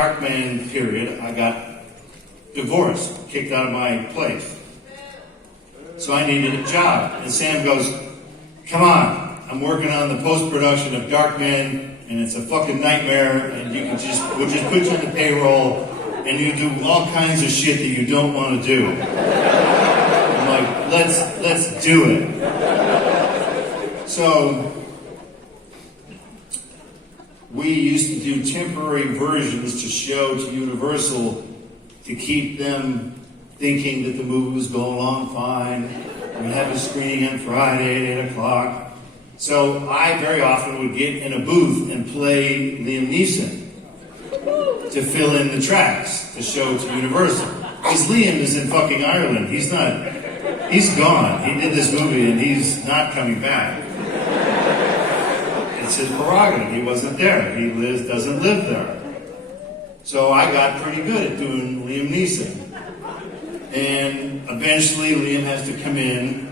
Darkman period, I got divorced, kicked out of my place. So I needed a job. And Sam goes, come on, I'm working on the post-production of Darkman, and it's a fucking nightmare, and we'll just put you on the payroll, and you do all kinds of shit that you don't want to do. I'm like, let's do it. So we used to do temporary versions to show to Universal to keep them thinking that the movie was going along fine. We'd have a screening on Friday at 8 o'clock. So I very often would get in a booth and play Liam Neeson to fill in the tracks to show to Universal. Because Liam is in fucking Ireland. He's gone. He did this movie and he's not coming back. It's his prerogative. He wasn't there. He doesn't live there. So I got pretty good at doing Liam Neeson. And eventually Liam has to come in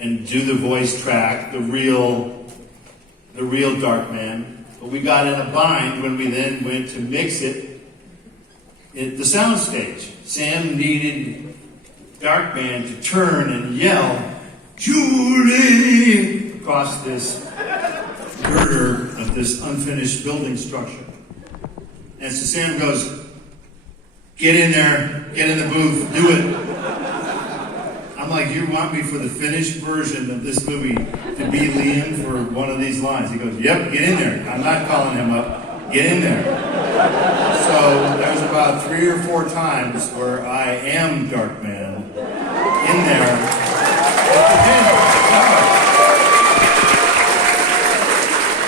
and do the voice track, the real Darkman. But we got in a bind when we then went to mix it at the soundstage. Sam needed Darkman to turn and yell, Julie, across this girder of this unfinished building structure. And so Sam goes, get in there, get in the booth, do it. I'm like, you want me for the finished version of this movie to be Liam for one of these lines? He goes, yep, get in there. I'm not calling him up. Get in there. So there's about 3 or 4 times where I am Darkman in there.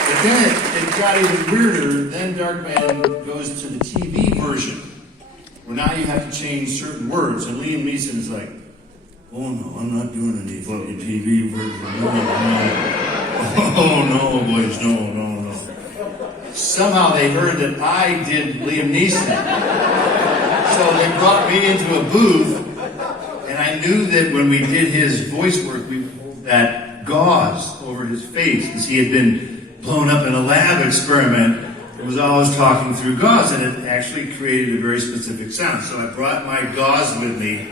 But then it got even weirder. Then Darkman goes to the TV version, where now you have to change certain words. And Liam Neeson is like, oh no, I'm not doing any fucking TV version. No. Oh no, boys, no. Somehow they heard that I did Liam Neeson. So they brought me into a booth, and I knew that when we did his voice work, we pulled that gauze over his face, because he had been blown up in a lab experiment. It was always talking through gauze, and it actually created a very specific sound. So I brought my gauze with me,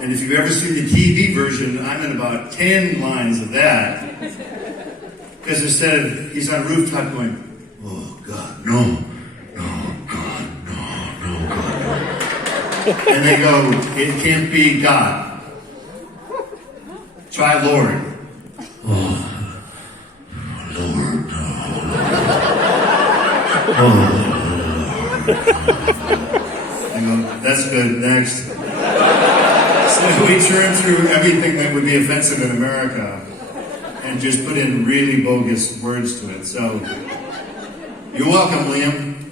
and if you've ever seen the TV version, I'm in about 10 lines of that. Because instead of, he's on a rooftop going, oh God, no, God. And they go, it can't be God. Try Lord. Oh, Lord, I go, that's good, next. So we churned through everything that would be offensive in America and just put in really bogus words to it. So, you're welcome, Liam.